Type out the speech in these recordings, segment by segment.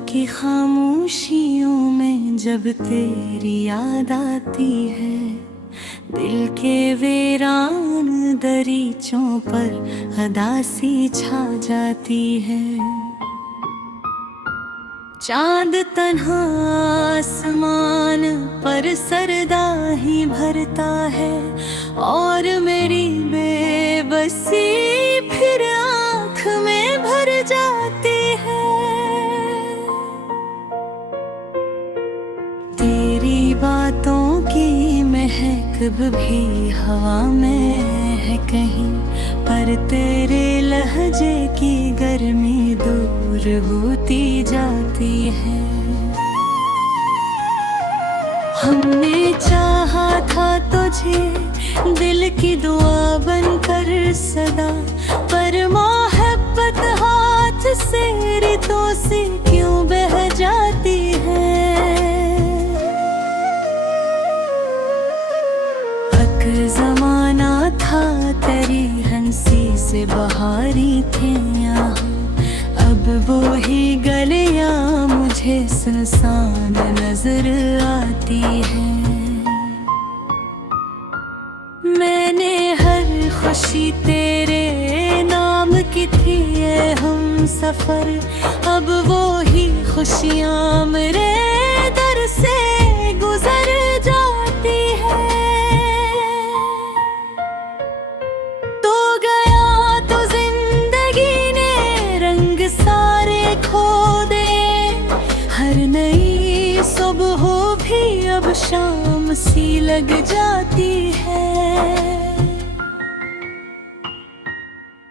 की खामोशियों में जब तेरी याद आती है, दिल के वीरान दरीचों पर अदासी छा जाती है। चांद तन्हा आसमान पर सरदा ही भरता है, और मेरी बेबसी फिर आँख में भर जाती है। तेरी बातों की महक भी हवा में है कहीं, पर तेरे लहजे की गर्मी दूर होती जाती है। हमने चाहा था तुझे दिल की दुआ बनकर सदा, पर मोहब्बत हाथ से रितों से क्यों बह जाती है। जमाना था तेरी हंसी से बहारी थे यहाँ, अब वो ही गलियां मुझे सुनसान नजर आती है। मैंने हर खुशी तेरे नाम की थी ये हम सफर, अब वो ही खुशियां मेरे दर से गुजर जाती है। सुबह भी अब शाम सी लग जाती है।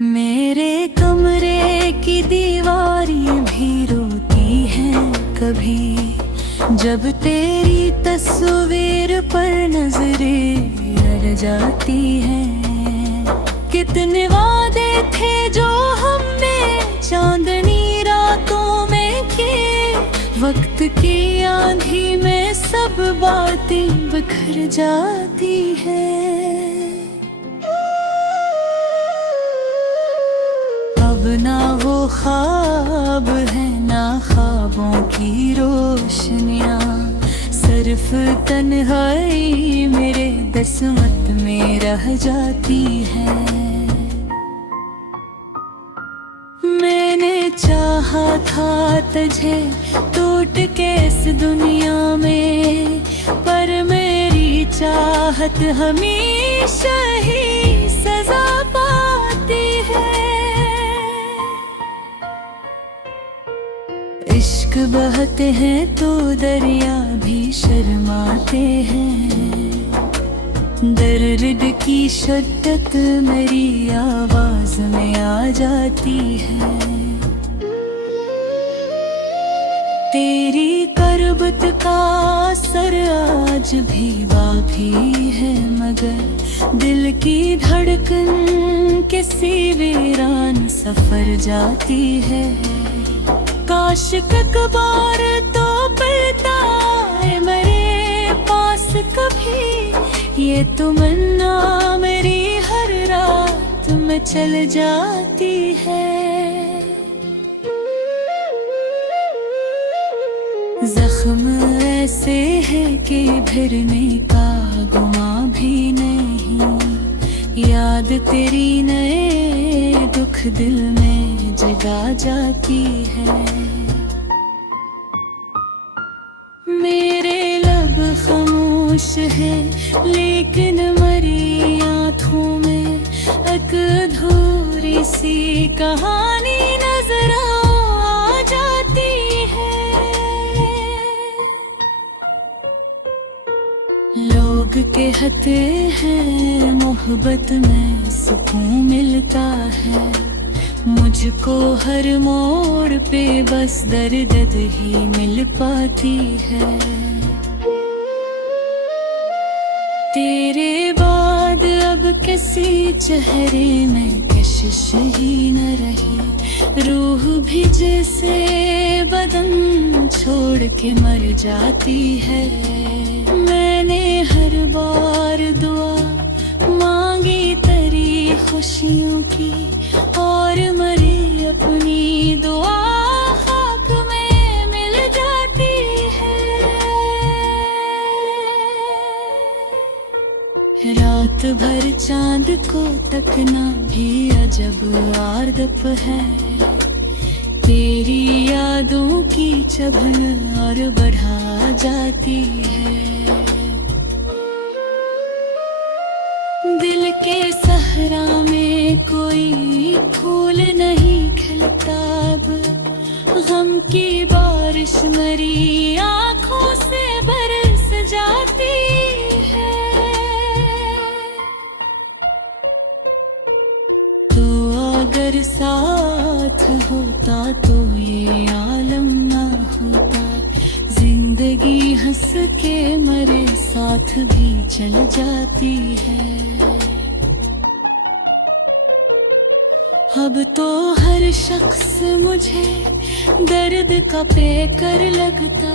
मेरे कमरे की दीवारी भी रोती है कभी, जब तेरी तस्वीर पर नजरें अड़ जाती हैं। कितने वादे थे जो हमने चांदनी रातों में किए, वक्त की आंधी में सब बातें बिखर जाती है। अब ना वो ख्वाब है ना ख्वाबों की रोशनियाँ, सिर्फ तन्हाई मेरे किस्मत में रह जाती है। मैंने चाहा था तुझे टूट के इस दुनिया में, पर मेरी चाहत हमेशा ही सजा पाती है। इश्क बहते हैं तो दरिया भी शर्माते हैं, दर्द की शिद्दत मेरी आवाज में आ जाती है। तेरी करबत का असर आज भी बाकी है, मगर दिल की धड़कन किसी वीरान सफर जाती है। काश कबार तो पलता है मेरे पास कभी, ये तमन्ना मेरी हर रात में चल जाती है। जख्म ऐसे है कि भरने का गुमा भी नहीं, याद तेरी नए दुख दिल में जगा जाती है। मेरे लब खामोश है लेकिन मरी आँखों में एक अधूरी सी कहानी नजर आ जाती है। लोग कहते हैं मोहब्बत में सुकून मिलता है, मुझको हर मोड़ पे बस दर्द ही मिल पाती है। तेरे बाद अब किसी चेहरे में कशिश ही न रही, रूह भी जैसे बदन छोड़ के मर जाती है। मैंने हर बार दुआ मांगी तेरी खुशियों की, और मरी अपनी दुआ खाक में रात भर चांद को तकना भी अजब आर्दप है। तेरी यादों की चभन और बढ़ा जाती है। दिल के सहरा में कोई फूल नहीं खिलता अब, गम की बारिश मेरी आँखों से बरस जाती है। तो अगर साथ होता तो ये आलम ना होता, जिंदगी हंस के मरे साथ भी चल जाती है। अब तो हर शख्स मुझे दर्द का पैकर लगता,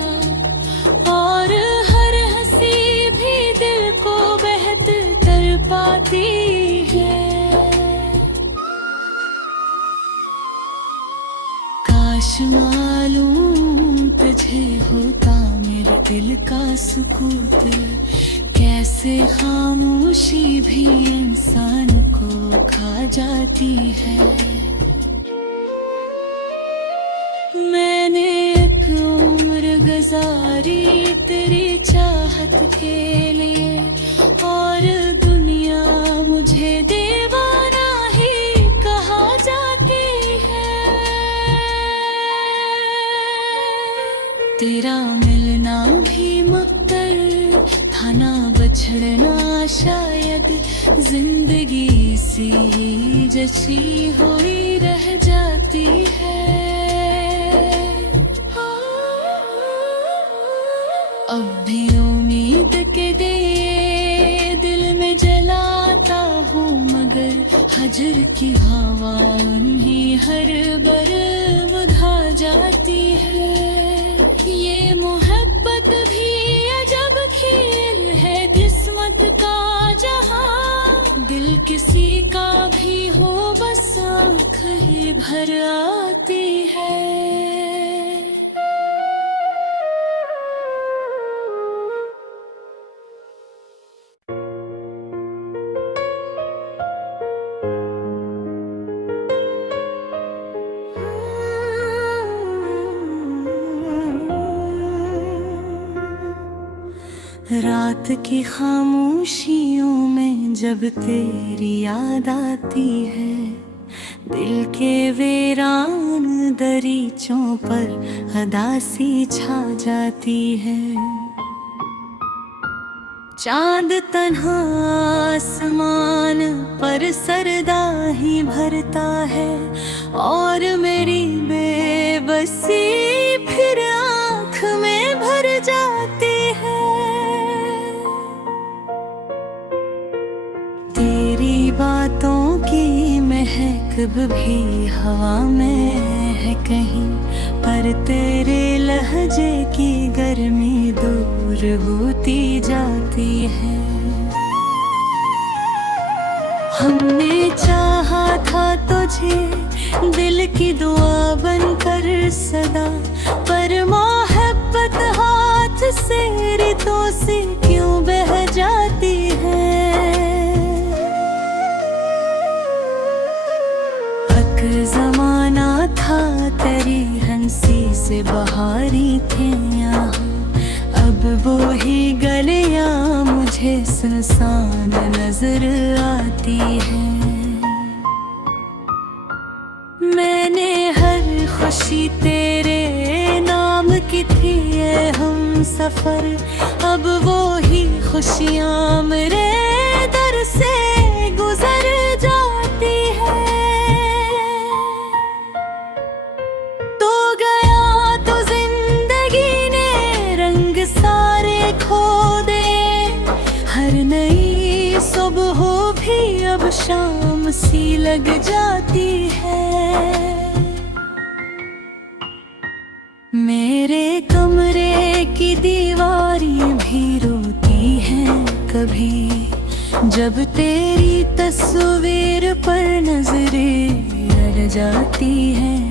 और हर हंसी भी दिल को बेहद कर पाती है। काश मालूम तुझे होता मेरे दिल का सुकूत, कैसे खामोशी भी इंसान को खा जाती है। मैंने एक उम्र गुजारी तेरी चाहत के लिए, और दुनिया मुझे दीवाना ही कहा जाती है। तेरा मिलना भी मुक्तर था ना, बछड़ना शायद जिंदगी सी जची हुई रह जाती है। अब भी उम्मीद के दिए दिल में जलाता हूँ, मगर हजर की हवा उन्हीं हर बर बुझा जाती है। ये मोहब्बत भी अजब खेल है किस्मत का जहां, दिल किसी का भी हो बस आँख ही भर आती है। रात की खामोशियों में जब तेरी याद आती है, दिल के वीरान दरीचों पर अदासी छा जाती है। चांद तन्हा आसमान पर सरदा ही भरता है, और मेरी बेबसी फिर आँख में भर जाती है। तेरी बातों की महक भी हवा में है कहीं, पर तेरे लहजे की गर्मी दूर होती जाती है। हमने चाहा था तुझे दिल की दुआ बनकर सदा, पर मोहब्बत हाथ से रितों से क्यों बह जाती है। जमाना था तेरी हंसी से बहारी थे यहाँ, अब वो ही गलियां मुझे सुनसान नजर आती है। मैंने हर खुशी तेरे नाम की थी ये हम सफर, अब वो ही खुशियां मेरे दर से गुजर जाती है। सुबह भी अब शाम सी लग जाती है। मेरे कमरे की दीवारें भी रोती हैं कभी, जब तेरी तस्वीर पर नजरें अड़ जाती हैं।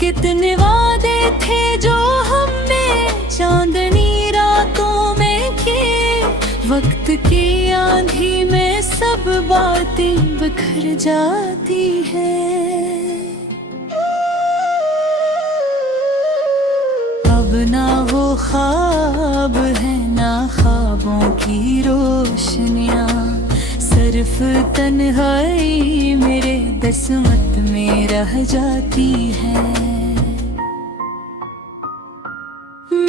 कितने वादे थे जो हमने चांदनी रातों में किए, वक्त की आंधी में बिखर जाती है। अब ना वो ख्वाब है ना ख्वाबों की रोशनियाँ, सिर्फ तन्हाई मेरे किस्मत में रह जाती है।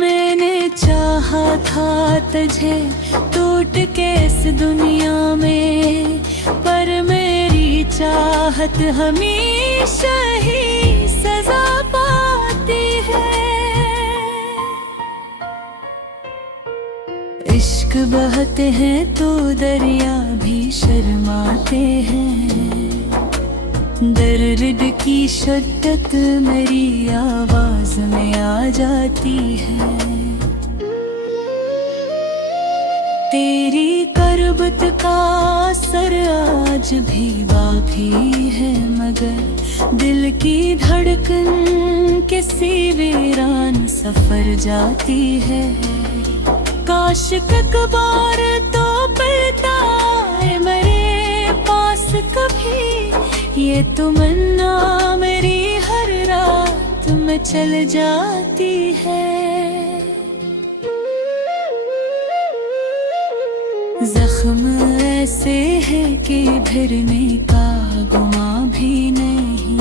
मैंने चाहा था तुझे टूट के इस दुनिया में, पर मेरी चाहत हमेशा ही सजा पाती है। इश्क बहते हैं तो दरिया भी शर्माते हैं, दर्द की शिद्दत मेरी आवाज में आ जाती है। तेरी करबत का असर आज भी बाकी है, मगर दिल की धड़कन किसी वीरान सफर जाती है। काश कबार तो पलता है मेरे पास कभी, ये तमन्ना मेरी हर रात में चल जाती है। जख्म ऐसे है कि भरने का गुमा भी नहीं,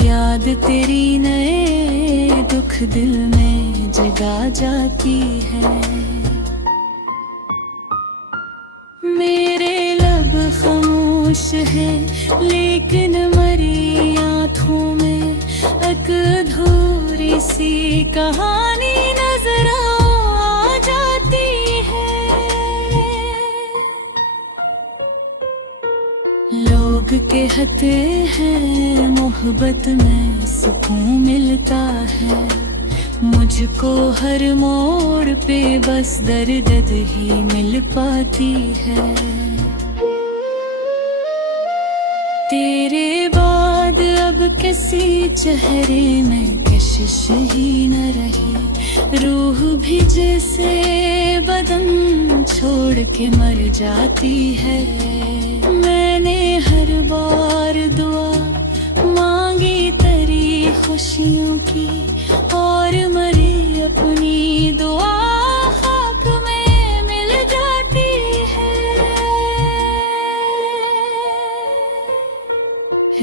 याद तेरी नए दुख दिल में जगा जाती है। मेरे लब खामोश है लेकिन मरी आँखों में एक अधूरी सी कहानी नजर आ जाती है। लोग कहते हैं मोहब्बत में सुकून मिलता है, मुझको हर मोड़ पे बस दर्द ही मिल पाती है। तेरे बाद अब किसी चेहरे में कशिश ही न रही, रूह भी जैसे बदन छोड़ के मर जाती है। मैंने हर बार दुआ मांगी तेरी खुशियों की, और मरी अपनी दुआ खाक में मिल जाती है।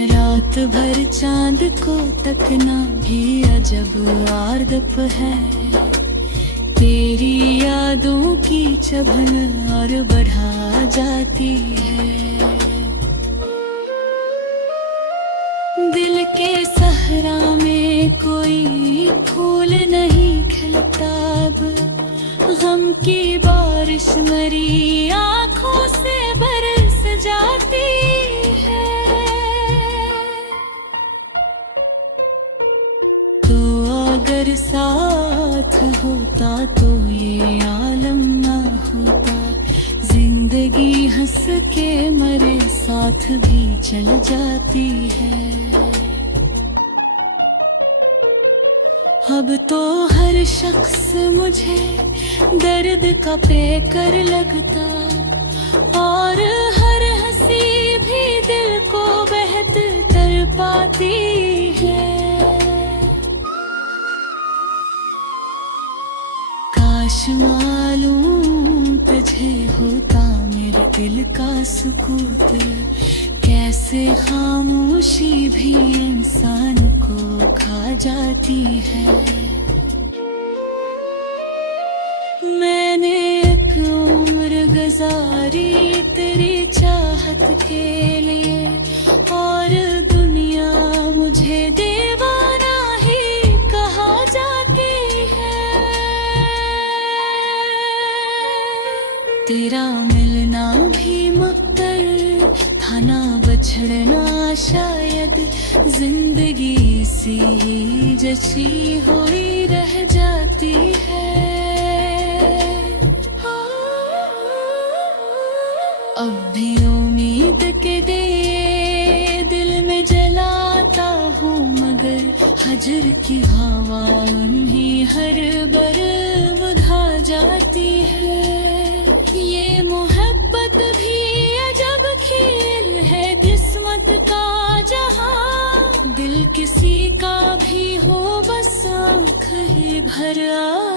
रात भर चांद को तकना भी अजब आर्दप है, तेरी यादों की चुभन और बढ़ा जाती है। दिल के सहरा में कोई फूल नहीं खिलता, अब गम की बारिश मेरी आँखों से बरस जाती है। तो अगर साथ होता तो ये आलम ना होता, जिंदगी हंस के मेरे साथ भी चल जाती है। अब तो हर शख्स मुझे दर्द का पैकर लगता, और हर हंसी भी दिल को बेहद कर पाती है। काश मालूम तुझे होता मेरे दिल का सुकूत, कैसे खामोशी भी इंसान को खा जाती है। मैंने एक उम्र गुजारी तेरी चाहत के लिए, और दुनिया मुझे दीवाना ही कहा जाती है। तेरा मिलना भी मुक्तर था ना, बछड़ना शायद जिंदगी सी जची हुई रह जाती है। अब भी उम्मीद के दिए दिल में जलाता हूँ, मगर हजर की हवा उन्हीं हर बर बुझा जाती है। ये मोहब्बत भी अजब खेल है, किसी का भी हो बस आँख ही भर आ